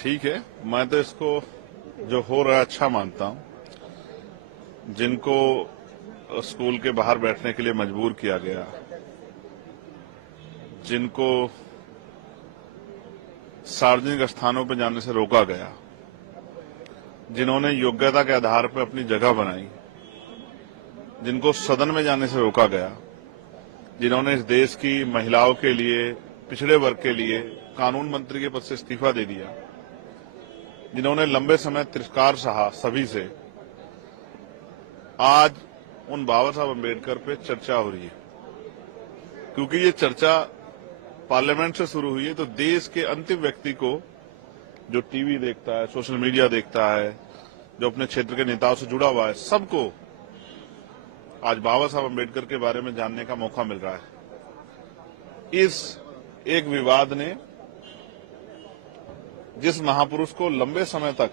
ठीक है, मैं तो इसको जो हो रहा है अच्छा मानता हूं। जिनको स्कूल के बाहर बैठने के लिए मजबूर किया गया, जिनको सार्वजनिक स्थानों पर जाने से रोका गया, जिन्होंने योग्यता के आधार पर अपनी जगह बनाई, जिनको सदन में जाने से रोका गया, जिन्होंने इस देश की महिलाओं के लिए, पिछड़े वर्ग के लिए कानून मंत्री के पद से इस्तीफा दे दिया, जिन्होंने लंबे समय तिरस्कार सहा सभी से, आज उन बाबा साहब अम्बेडकर पे चर्चा हो रही है। क्योंकि ये चर्चा पार्लियामेंट से शुरू हुई है, तो देश के अंतिम व्यक्ति को जो टीवी देखता है, सोशल मीडिया देखता है, जो अपने क्षेत्र के नेताओं से जुड़ा हुआ है, सबको आज बाबा साहब अम्बेडकर के बारे में जानने का मौका मिल रहा है। इस एक विवाद ने जिस महापुरुष को लंबे समय तक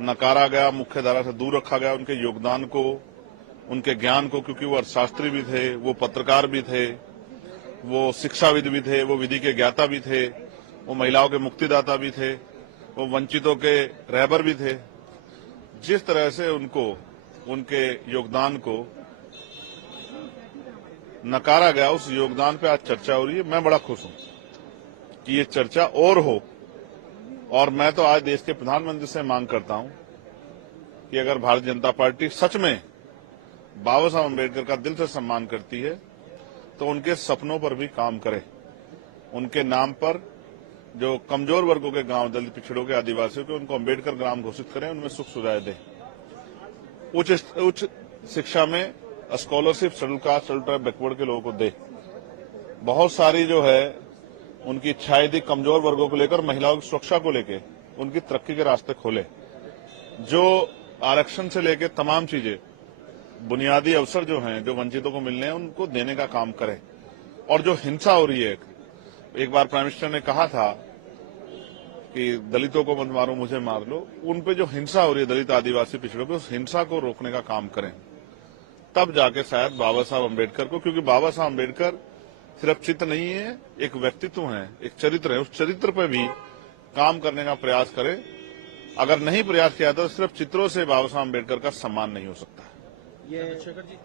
नकारा गया, मुख्यधारा से दूर रखा गया, उनके योगदान को, उनके ज्ञान को, क्योंकि वो अर्थशास्त्री भी थे, वो पत्रकार भी थे, वो शिक्षाविद भी थे, वो विधि के ज्ञाता भी थे, वो महिलाओं के मुक्तिदाता भी थे, वो वंचितों के रहबर भी थे। जिस तरह से उनको, उनके योगदान को नकारा गया, उस योगदान पे आज चर्चा हो रही है। मैं बड़ा खुश हूं कि ये चर्चा और हो, और मैं तो आज देश के प्रधानमंत्री से मांग करता हूं कि अगर भारतीय जनता पार्टी सच में बाबा साहब अम्बेडकर का दिल से सम्मान करती है, तो उनके सपनों पर भी काम करे। उनके नाम पर जो कमजोर वर्गों के गांव, दलित पिछड़ों के, आदिवासियों के, उनको अम्बेडकर ग्राम घोषित करें, उनमें सुख सुविधाएं दें। उच्च शिक्षा में scholarship schedule caste, schedule tribe, backward के लोगों को दे। बहुत सारी जो है उनकी इच्छाएं थी कमजोर वर्गों को लेकर, महिलाओं की सुरक्षा को लेकर, उनकी तरक्की के रास्ते खोले। जो आरक्षण से लेकर तमाम चीजें, बुनियादी अवसर जो हैं, जो वंचितों को मिलने हैं, उनको देने का काम करें। और जो हिंसा हो रही है, एक बार प्राइम मिनिस्टर ने कहा था कि दलितों को मत मारो, मुझे मार लो। उन पे जो हिंसा हो रही है दलित, आदिवासी, पिछड़ों पे, उस हिंसा को रोकने का काम करें। तब जाके शायद बाबा साहब अम्बेडकर को, क्योंकि बाबा साहब अम्बेडकर सिर्फ चित्र नहीं है, एक व्यक्तित्व है, एक चरित्र है, उस चरित्र पर भी काम करने का प्रयास करें। अगर नहीं प्रयास किया तो सिर्फ चित्रों से बाबा साहब अम्बेडकर का सम्मान नहीं हो सकता। ये चंद्रशेखर जी,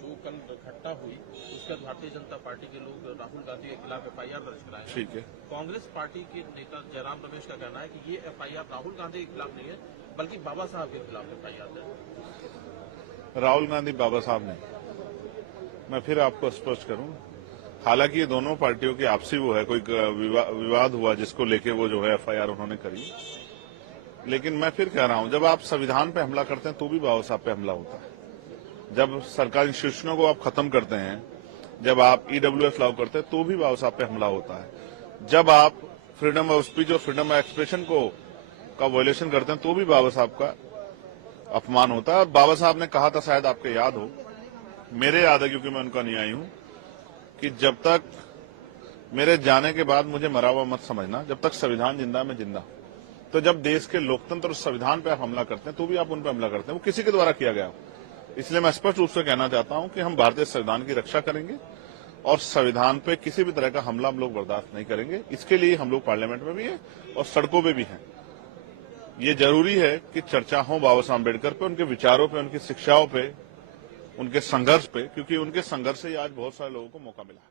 जो कल घटना हुई उसके बाद भारतीय जनता पार्टी के लोग राहुल गांधी के खिलाफ एफआईआर दर्ज कराए। ठीक है। कांग्रेस पार्टी के नेता जयराम रमेश का कहना है कि ये एफआईआर राहुल गांधी के खिलाफ नहीं है, बल्कि बाबा साहब के खिलाफ एफआईआर है। राहुल गांधी बाबा साहब नहीं। मैं फिर आपको स्पष्ट करूं, हालांकि ये दोनों पार्टियों की आपसी वो है, कोई विवाद हुआ जिसको लेके वो जो है एफआईआर उन्होंने करी। लेकिन मैं फिर कह रहा हूं, जब आप संविधान पे हमला करते हैं तो भी बाबा साहब पे हमला होता है। जब सरकारी इंस्टीट्यूशनों को आप खत्म करते हैं, जब आप ईडब्ल्यूएस लागू करते हैं तो भी बाबा साहब पे हमला होता है। जब आप फ्रीडम ऑफ स्पीच और फ्रीडम ऑफ एक्सप्रेशन का वायलेशन करते हैं तो भी बाबा साहब का अपमान होता है। और बाबा साहब ने कहा था, शायद आपको याद हो, मेरे याद है क्योंकि मैं उनका अनुयायी हूं, कि जब तक मेरे जाने के बाद मुझे मरा हुआ मत समझना, जब तक संविधान जिंदा मैं जिंदा। तो जब देश के लोकतंत्र और संविधान पे आप हमला करते हैं तो भी आप उन पर हमला करते हैं, वो किसी के द्वारा किया गया। इसलिए मैं स्पष्ट रूप से कहना चाहता हूं कि हम भारतीय संविधान की रक्षा करेंगे और संविधान पे किसी भी तरह का हमला हम लोग बर्दाश्त नहीं करेंगे। इसके लिए हम लोग पार्लियामेंट में भी हैं और सड़कों पे भी हैं। ये जरूरी है कि चर्चा हो बाबा साहब अम्बेडकर पे, उनके विचारों पे, उनकी शिक्षाओं पे, उनके संघर्ष पे, क्योंकि उनके संघर्ष से आज बहुत सारे लोगों को मौका मिला है।